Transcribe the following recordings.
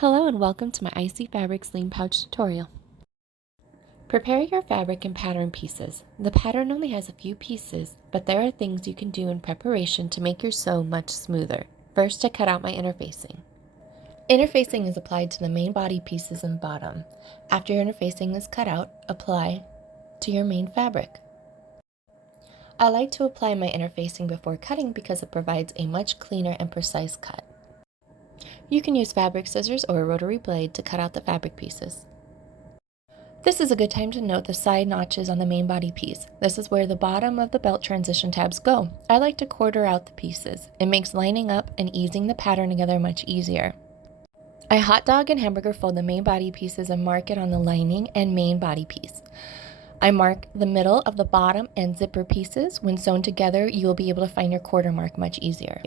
Hello and welcome to my Isee Fabric Sling Pouch tutorial. Prepare your fabric and pattern pieces. The pattern only has a few pieces, but there are things you can do in preparation to make your sew much smoother. First, I cut out my interfacing. Interfacing is applied to the main body pieces and bottom. After your interfacing is cut out, apply to your main fabric. I like to apply my interfacing before cutting because it provides a much cleaner and precise cut. You can use fabric scissors or a rotary blade to cut out the fabric pieces. This is a good time to note the side notches on the main body piece. This is where the bottom of the belt transition tabs go. I like to quarter out the pieces. It makes lining up and easing the pattern together much easier. I hot dog and hamburger fold the main body pieces and mark it on the lining and main body piece. I mark the middle of the bottom and zipper pieces. When sewn together, you will be able to find your quarter mark much easier.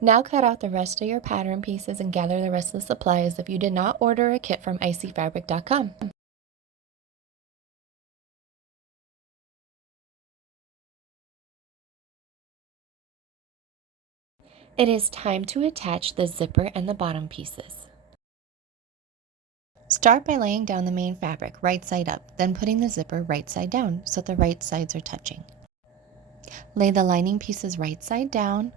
Now cut out the rest of your pattern pieces and gather the rest of the supplies if you did not order a kit from iseefabric.com. It is time to attach the zipper and the bottom pieces. Start by laying down the main fabric right side up, then putting the zipper right side down so the right sides are touching. Lay the lining pieces right side down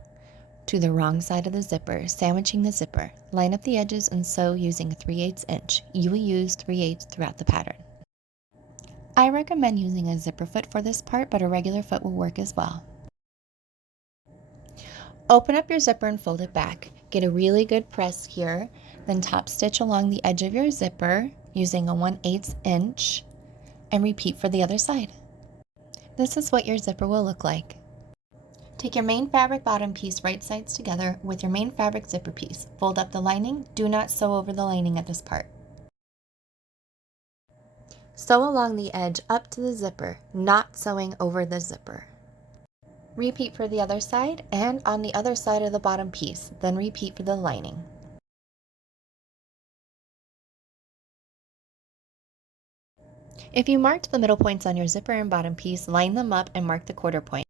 to the wrong side of the zipper, sandwiching the zipper. Line up the edges and sew using a 3/8 inch. You will use 3/8 throughout the pattern. I recommend using a zipper foot for this part, but a regular foot will work as well. Open up your zipper and fold it back. Get a really good press here, then top stitch along the edge of your zipper using a 1/8 inch and repeat for the other side. This is what your zipper will look like. Take your main fabric bottom piece right sides together with your main fabric zipper piece. Fold up the lining. Do not sew over the lining at this part. Sew along the edge up to the zipper, not sewing over the zipper. Repeat for the other side and on the other side of the bottom piece, then repeat for the lining. If you marked the middle points on your zipper and bottom piece, line them up and mark the quarter point.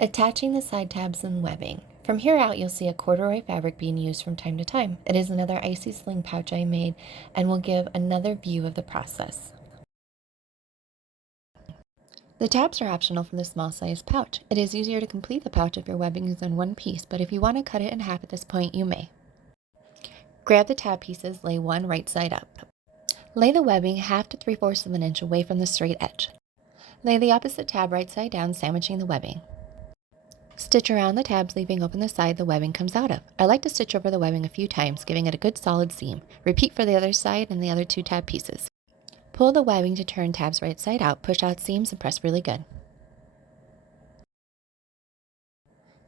Attaching the side tabs and webbing. From here out, you'll see a corduroy fabric being used from time to time. It is another Isee sling pouch I made and will give another view of the process. The tabs are optional for the small size pouch. It is easier to complete the pouch if your webbing is in one piece, but if you want to cut it in half at this point, you may. Grab the tab pieces, lay one right side up. Lay the webbing 1/2 to 3/4 of an inch away from the straight edge. Lay the opposite tab right side down, sandwiching the webbing. Stitch around the tabs, leaving open the side the webbing comes out of. I like to stitch over the webbing a few times, giving it a good solid seam. Repeat for the other side and the other 2 tab pieces. Pull the webbing to turn tabs right side out, push out seams, and press really good.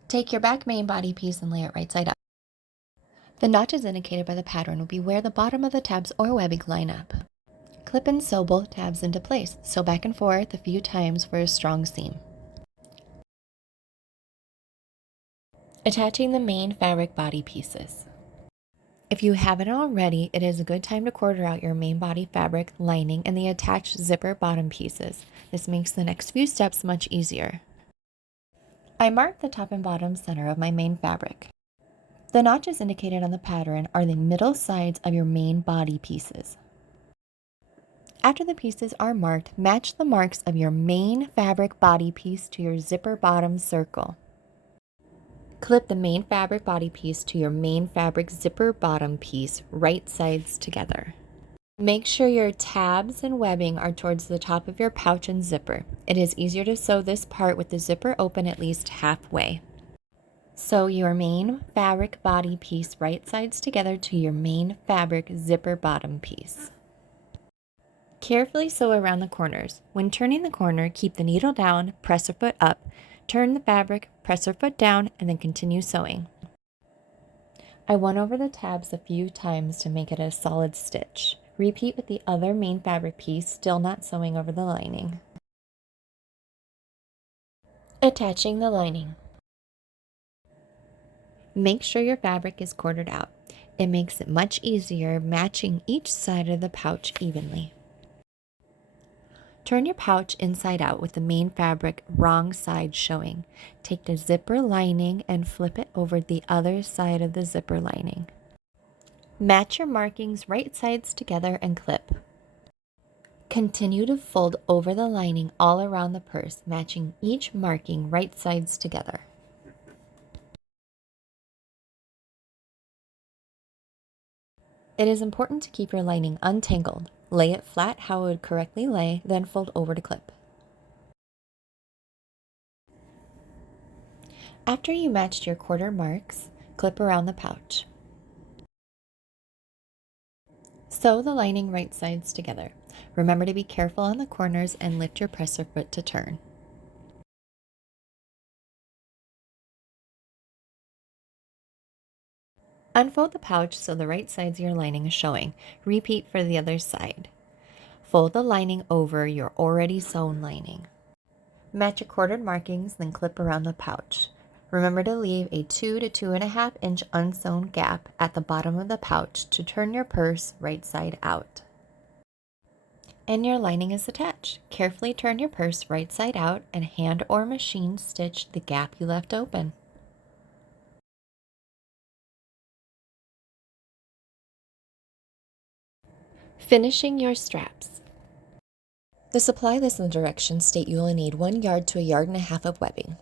Take your back main body piece and lay it right side up. The notches indicated by the pattern will be where the bottom of the tabs or webbing line up. Clip and sew both tabs into place. Sew back and forth a few times for a strong seam. Attaching the main fabric body pieces. If you haven't already, it is a good time to quarter out your main body fabric, lining, and the attached zipper bottom pieces. This makes the next few steps much easier. I marked the top and bottom center of my main fabric. The notches indicated on the pattern are the middle sides of your main body pieces. After the pieces are marked, match the marks of your main fabric body piece to your zipper bottom circle. Clip the main fabric body piece to your main fabric zipper bottom piece, right sides together. Make sure your tabs and webbing are towards the top of your pouch and zipper. It is easier to sew this part with the zipper open at least halfway. Sew your main fabric body piece right sides together to your main fabric zipper bottom piece. Carefully sew around the corners. When turning the corner, keep the needle down, press your foot up, turn the fabric, press your foot down, and then continue sewing. I went over the tabs a few times to make it a solid stitch. Repeat with the other main fabric piece, still not sewing over the lining. Attaching the lining. Make sure your fabric is quartered out. It makes it much easier matching each side of the pouch evenly. Turn your pouch inside out with the main fabric wrong side showing. Take the zipper lining and flip it over the other side of the zipper lining. Match your markings right sides together and clip. Continue to fold over the lining all around the purse, matching each marking right sides together. It is important to keep your lining untangled. Lay it flat how it would correctly lay, then fold over to clip. After you matched your quarter marks, clip around the pouch. Sew the lining right sides together. Remember to be careful on the corners and lift your presser foot to turn. Unfold the pouch so the right sides of your lining is showing. Repeat for the other side. Fold the lining over your already sewn lining. Match your quartered markings, then clip around the pouch. Remember to leave a 2 to 2.5 inch unsewn gap at the bottom of the pouch to turn your purse right side out. And your lining is attached. Carefully turn your purse right side out and hand or machine stitch the gap you left open. Finishing your straps. The supply list and directions state you will need 1 yard to 1.5 yards of webbing.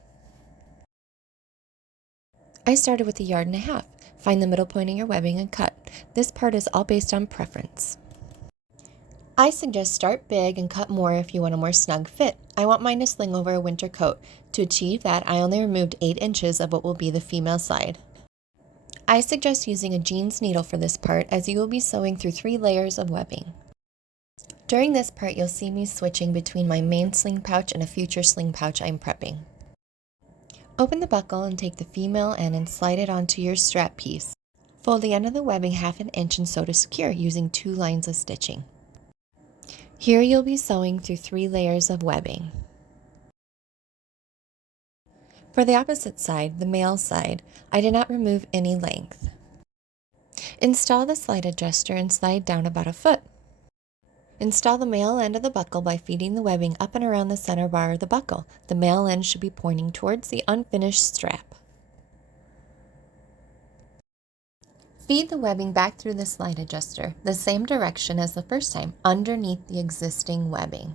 I started with 1.5 yards. Find the middle point in your webbing and cut. This part is all based on preference. I suggest start big and cut more if you want a more snug fit. I want mine to sling over a winter coat. To achieve that, I only removed 8 inches of what will be the female side. I suggest using a jeans needle for this part as you will be sewing through 3 layers of webbing. During this part, you'll see me switching between my main sling pouch and a future sling pouch I'm prepping. Open the buckle and take the female end and slide it onto your strap piece. Fold the end of the webbing 1/2 inch and sew to secure using 2 lines of stitching. Here you'll be sewing through 3 layers of webbing. For the opposite side, the male side, I did not remove any length. Install the slide adjuster and slide down about 1 foot. Install the male end of the buckle by feeding the webbing up and around the center bar of the buckle. The male end should be pointing towards the unfinished strap. Feed the webbing back through the slide adjuster, the same direction as the first time, underneath the existing webbing.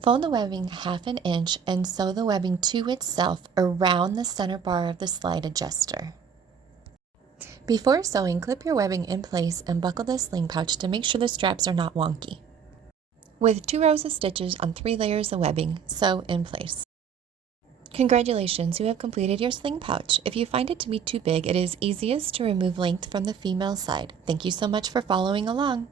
Fold the webbing 1/2 inch and sew the webbing to itself around the center bar of the slide adjuster. Before sewing, clip your webbing in place and buckle the sling pouch to make sure the straps are not wonky. With 2 rows of stitches on 3 layers of webbing, sew in place. Congratulations, you have completed your sling pouch. If you find it to be too big, it is easiest to remove length from the female side. Thank you so much for following along.